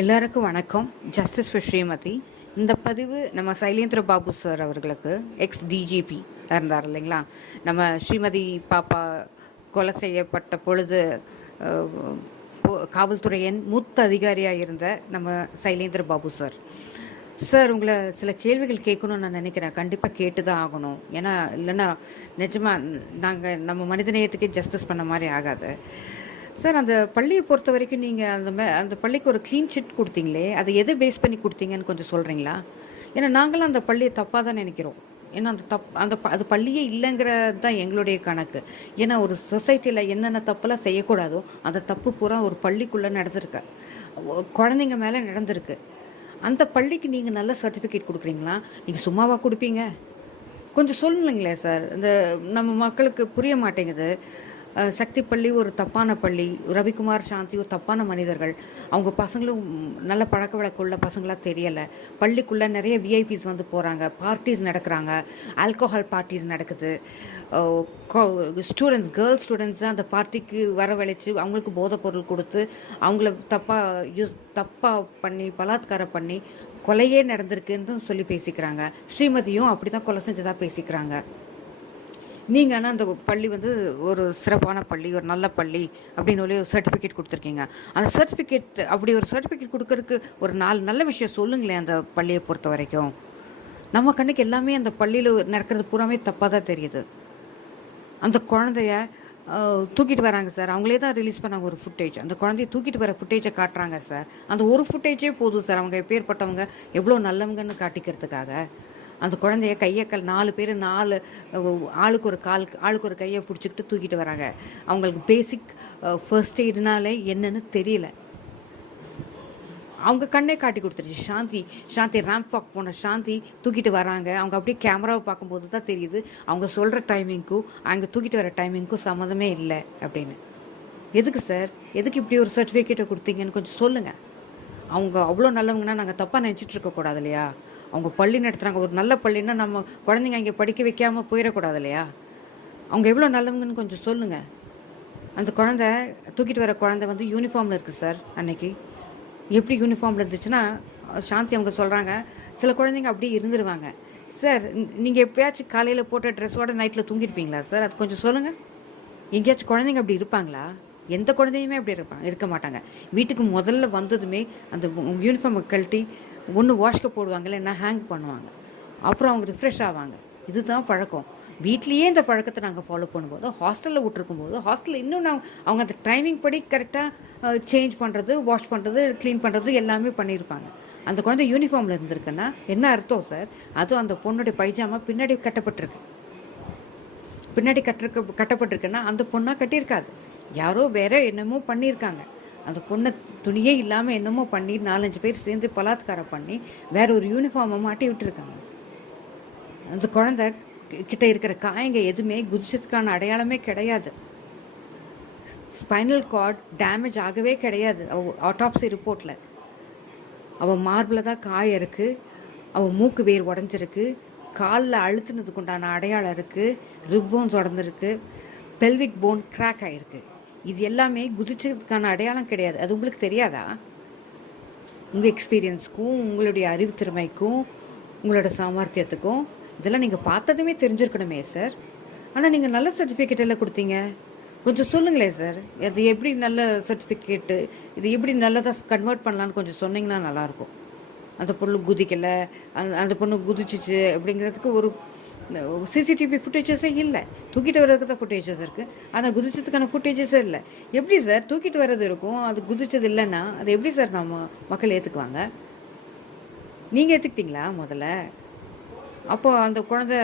எல்லாருக்கும் வணக்கம். Justice for Srimathi இந்த பதிவு நம்ம சைலேந்திர பாபு சார் அவர்களுக்கு எக்ஸ் டிஜிபி இருந்தார் இல்லைங்களா? நம்ம ஸ்ரீமதி பாப்பா கொலை செய்யப்பட்ட பொழுது காவல்துறையின் மூத்த அதிகாரியாக இருந்த நம்ம சைலேந்திர பாபு சார். சார் உங்களை சில கேள்விகள் கேட்கணும்னு நான் நினைக்கிறேன். கண்டிப்பாக கேட்டு தான் ஆகணும். ஏன்னா இல்லைன்னா நிஜமாக நாங்கள் நம்ம மனிதநேயத்துக்கே ஜஸ்டிஸ் பண்ண மாதிரி ஆகாது. சார் அந்த பள்ளியை பொறுத்த வரைக்கும் நீங்கள் அந்த மே அந்த பள்ளிக்கு ஒரு க்ளீன் ஷீட் கொடுத்தீங்களே அதை எதை பேஸ் பண்ணி கொடுத்தீங்கன்னு கொஞ்சம் சொல்கிறீங்களா ஏன்னா நாங்களும் அந்த பள்ளியை தப்பாக தான் நினைக்கிறோம். ஏன்னா அந்த தப் அந்த ப- அது பள்ளியே இல்லைங்கிறது தான் எங்களுடைய கணக்கு. ஏன்னா ஒரு சொசைட்டியில் என்னென்ன தப்பெல்லாம் செய்யக்கூடாதோ அந்த தப்பு பூரா ஒரு பள்ளிக்குள்ளே நடந்திருக்கு. குழந்தைங்க மேலே நடந்திருக்கு. அந்த பள்ளிக்கு நீங்கள் நல்ல சர்டிஃபிகேட் கொடுக்குறீங்களா? நீங்கள் சும்மாவாக கொடுப்பீங்க? கொஞ்சம் சொல்லுங்களேன் சார். இந்த நம்ம மக்களுக்கு புரிய மாட்டேங்குது. சக்தி பள்ளி ஒரு தப்பான பள்ளி ரவிக்குமார் சாந்தி ஒரு தப்பான மனிதர்கள். அவங்க பசங்களும் நல்ல பழக்க வழக்கமுள்ள பசங்களாக தெரியலை. பள்ளிக்குள்ளே நிறைய விஐபிஸ் வந்து போகிறாங்க பார்ட்டிஸ் நடக்கிறாங்க. ஆல்கோஹால் பார்ட்டிஸ் நடக்குது. ஸ்டூடெண்ட்ஸ் கேர்ள்ஸ் ஸ்டூடெண்ட்ஸ் அந்த பார்ட்டிக்கு வரவழைச்சு அவங்களுக்கு போதைப் பொருள் கொடுத்து அவங்கள தப்பாக யூஸ் தப்பாக பண்ணி பலாத்காரம் பண்ணி கொலையே நடந்திருக்குன்னு சொல்லி பேசிக்கிறாங்க. ஸ்ரீமதியும் அப்படி தான் கொலை செஞ்சதாக பேசிக்கிறாங்க. நீங்கள் ஆனால் அந்த பள்ளி வந்து ஒரு சிறப்பான பள்ளி ஒரு நல்ல பள்ளி அப்படின்னு சொல்லி ஒரு சர்டிஃபிகேட் கொடுத்துருக்கீங்க. அந்த சர்டிஃபிகேட் அப்படி ஒரு சர்டிஃபிகேட் கொடுக்கறதுக்கு ஒரு நாலு நல்ல விஷயம் சொல்லுங்களேன் அந்த பள்ளியை பொறுத்த வரைக்கும். நம்ம கண்ணுக்கு எல்லாமே அந்த பள்ளியில் நடக்கிறது பூராமே தப்பாக தான் தெரியுது. அந்த குழந்தைய தூக்கிட்டு வராங்க சார். அவங்களே தான் ரிலீஸ் பண்ணாங்க ஒரு ஃபுட்டேஜ் அந்த குழந்தைய தூக்கிட்டு வர ஃபுட்டேஜை காட்டுறாங்க சார். அந்த ஒரு ஃபுட்டேஜே போதும் சார். அவங்க எப்பேற்பட்டவங்க எவ்வளோ நல்லவங்கன்னு காட்டிக்கிறதுக்காக. அந்த குழந்தைய கையை கல் நாலு பேர் நாலு ஆளுக்கு ஒரு கால் ஆளுக்கு ஒரு கையை பிடிச்சிக்கிட்டு தூக்கிட்டு வராங்க. அவங்களுக்கு பேசிக் ஃபர்ஸ்ட் எய்டுனாலே என்னன்னு தெரியல. அவங்க கண்ணே காட்டி கொடுத்துருச்சு. சாந்தி சாந்தி ரேம்ப் வாக் போன சாந்தி தூக்கிட்டு வராங்க. அவங்க அப்படியே கேமராவை பார்க்கும்போது தான் தெரியுது. அவங்க சொல்கிற டைமிங்க்கும் அவங்க தூக்கிட்டு வர டைமிங்க்கும் சம்மந்தமே இல்லை அப்படின்னு. எதுக்கு சார் எதுக்கு இப்படி ஒரு சர்டிஃபிகேட்டை கொடுத்தீங்கன்னு கொஞ்சம் சொல்லுங்கள் அவங்க அவ்வளோ நல்லவங்கன்னா நாங்கள் தப்பாக நினச்சிட்டு இருக்கக்கூடாது இல்லையா? அவங்க பள்ளி நடத்துகிறாங்க ஒரு நல்ல பள்ளின்னா நம்ம குழந்தைங்க அங்கே படிக்க வைக்காமல் போயிடக்கூடாது இல்லையா அவங்க எவ்வளோ நல்லவங்கன்னு கொஞ்சம் சொல்லுங்கள் அந்த குழந்தை தூக்கிட்டு வர குழந்தை வந்து யூனிஃபார்மில் இருக்குது சார் அன்னைக்கு. எப்படி யூனிஃபார்மில் இருந்துச்சுன்னா சாந்தி அவங்க சொல்கிறாங்க சில குழந்தைங்க அப்படியே இருந்துருவாங்க. சார் நீங்கள் எப்பயாச்சும் காலையில் போட்ட ட்ரெஸ்ஸோட நைட்டில் தூங்கிருப்பீங்களா சார்? அது கொஞ்சம் சொல்லுங்கள் எங்கேயாச்சும் குழந்தைங்க அப்படி இருப்பாங்களா? எந்த குழந்தையுமே அப்படி இருப்பாங்க இருக்க மாட்டாங்க. வீட்டுக்கு முதல்ல வந்ததுமே அந்த யூனிஃபார்மை கழட்டி ஒன்று வாஷ்க போடுவாங்க இல்லைன்னா ஹேங் பண்ணுவாங்க. அப்புறம் அவங்க ரிஃப்ரெஷ் ஆவாங்க. இதுதான் பழக்கம். வீட்லேயே இந்த பழக்கத்தை நாங்கள் ஃபாலோ பண்ணும்போது ஹாஸ்டலில் விட்டுருக்கும் போது ஹாஸ்டலில் இன்னும் நான் அவங்க அந்த டைமிங் படி கரெக்டாக சேஞ்ச் பண்ணுறது வாஷ் பண்ணுறது க்ளீன் பண்ணுறது எல்லாமே பண்ணியிருப்பாங்க. அந்த குழந்தை யூனிஃபார்மில் இருந்திருக்குன்னா என்ன அர்த்தம் சார் அதுவும் அந்த பொண்ணுடைய பைஜாமா பின்னாடி கட்டப்பட்டிருக்கு. பின்னாடி கட்டிருக்க கட்டப்பட்டிருக்குன்னா அந்த பொண்ணாக கட்டியிருக்காது. யாரோ வேற என்னமோ பண்ணியிருக்காங்க. அந்த பொண்ணை துணியே இல்லாமல் என்னமோ பண்ணி நாலஞ்சு பேர் சேர்ந்து பலாத்காரம் பண்ணி வேற ஒரு யூனிஃபார்மை மாட்டி விட்டுருக்காங்க. அந்த குழந்தை கிட்ட இருக்கிற காயங்க எதுவுமே குதிச்சதுக்கான அடையாளமே கிடையாது. ஸ்பைனல் கார்ட் டேமேஜ் ஆகவே கிடையாது. ஆட்டாப்சி ரிப்போர்ட்டில் அவள் மார்பில் தான் காயம் இருக்குது அவள் மூக்கு வேர் உடஞ்சிருக்கு. காலில் அழுத்துனதுக்கு உண்டான அடையாளம் இருக்குது ரிப்போன்ஸ் உடஞ்சிருக்கு. பெல்விக் போன் கிராக் ஆகிருக்கு இது எல்லாமே குதிச்சதுக்கான அடையாளம் கிடையாது. அது உங்களுக்கு தெரியாதா? உங்கள் எக்ஸ்பீரியன்ஸ்க்கும் உங்களுடைய அறிவு திறமைக்கும் உங்களோட சாமர்த்தியத்துக்கும் இதெல்லாம் நீங்கள் பார்த்ததுமே தெரிஞ்சிருக்கணுமே சார் ஆனால் நீங்கள் நல்ல சர்டிஃபிகேட் எல்லாம் கொடுத்தீங்க. கொஞ்சம் சொல்லுங்களேன் சார் அது எப்படி நல்ல சர்டிஃபிகேட்டு இது எப்படி நல்லதாக கன்வெர்ட் பண்ணலான்னு கொஞ்சம் சொன்னீங்கன்னா நல்லாயிருக்கும் அந்த பொண்ணு குதிக்கலை அந்த அந்த பொண்ணு குதிச்சிச்சு அப்படிங்கிறதுக்கு ஒரு சிசிடிவி ஃபுட்டேஜஸே இல்லை. தூக்கிட்டு வர்றதுக்கு தான் ஃபுட்டேஜஸ் இருக்குது ஆனால் குதிச்சதுக்கான ஃபுட்டேஜஸே இல்லை. எப்படி சார்? தூக்கிட்டு வர்றது இருக்கும். அது குதிச்சது இல்லைன்னா அது எப்படி சார் நம்ம மக்கள் ஏற்றுக்குவாங்க நீங்கள் ஏற்றுக்கிட்டீங்களா முதல்ல? அப்போது அந்த குழந்தை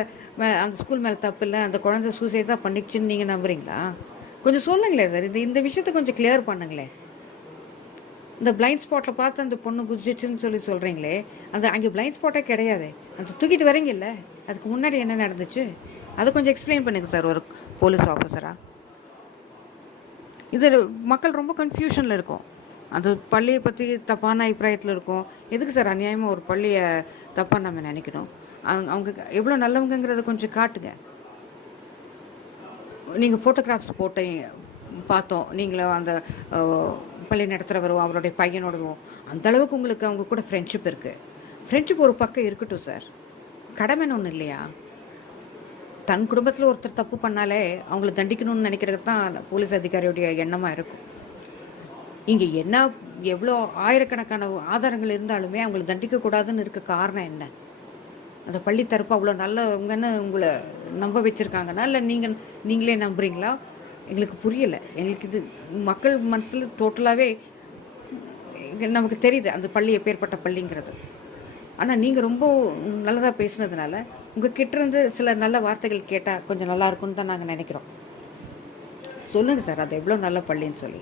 அந்த ஸ்கூல் மேலே தப்பு இல்லை. அந்த குழந்தை சூசைட் தான் பண்ணிச்சுன்னு நீங்கள் நம்புறீங்களா? கொஞ்சம் சொல்லுங்களேன் சார். இந்த இந்த விஷயத்தை கொஞ்சம் கிளியர் பண்ணுங்களேன் இந்த பிளைண்ட் ஸ்பாட்டில் பார்த்து அந்த பொண்ணு குதிச்சிச்சுன்னு சொல்லி சொல்கிறீங்களே அந்த அங்கே பிளைண்ட் ஸ்பாட்டே கிடையாது. அந்த தூக்கிட்டு வரீங்கல்ல அதுக்கு முன்னாடி என்ன நடந்துச்சு? அதை கொஞ்சம் எக்ஸ்பிளைன் பண்ணுங்க சார் ஒரு போலீஸ் ஆஃபீஸராக இது மக்கள் ரொம்ப கன்ஃபியூஷனில் இருக்கும். அந்த பள்ளியை பற்றி தப்பான அபிப்பிராயத்தில் இருக்கும். எதுக்கு சார் அநியாயமாக ஒரு பள்ளியை தப்பாக நம்ம நினைக்கணும்? அவங்க அவங்க எவ்வளோ நல்லவங்கங்கிறத கொஞ்சம் காட்டுங்க. நீங்கள் ஃபோட்டோகிராஃப்ஸ் போட்டு பார்த்தோம். நீங்களும் அந்த பள்ளி நடத்துகிறவரும் அவருடைய பையனோடவும் அந்த அளவுக்கு உங்களுக்கு அவங்க கூட ஃப்ரெண்ட்ஷிப் இருக்குது ஃப்ரெண்ட்ஷிப் ஒரு பக்கம் இருக்கட்டும் சார். கடமைன்னு ஒன்று இல்லையா? தன் குடும்பத்தில் ஒருத்தர் தப்பு பண்ணாலே அவங்கள தண்டிக்கணும்னு நினைக்கிறது தான் போலீஸ் அதிகாரியுடைய எண்ணமாக இருக்கும். இங்கே என்ன எவ்வளோ ஆயிரக்கணக்கான ஆதாரங்கள் இருந்தாலுமே அவங்கள தண்டிக்கக்கூடாதுன்னு இருக்க காரணம் என்ன? அந்த பள்ளி தரப்பு அவ்வளோ நல்லவங்கன்னு உங்களை நம்ப வச்சுருக்காங்கன்னா இல்லை நீங்கள் நீங்களே நம்புறீங்களா? எங்களுக்கு புரியலை. எங்களுக்கு இது மக்கள் மனசில் டோட்டலாகவே நமக்கு தெரியுது அந்த பள்ளி எப்பேற்பட்ட பள்ளிங்கிறது. ஆனால் நீங்கள் ரொம்ப நல்லதாக பேசுனதுனால உங்கள் கிட்டேருந்து சில நல்ல வார்த்தைகள் கேட்டால் கொஞ்சம் நல்லா இருக்கும்னு தான் நாங்கள் நினைக்கிறோம். சொல்லுங்கள் சார் அது எவ்வளோ நல்ல பள்ளின்னு சொல்லி.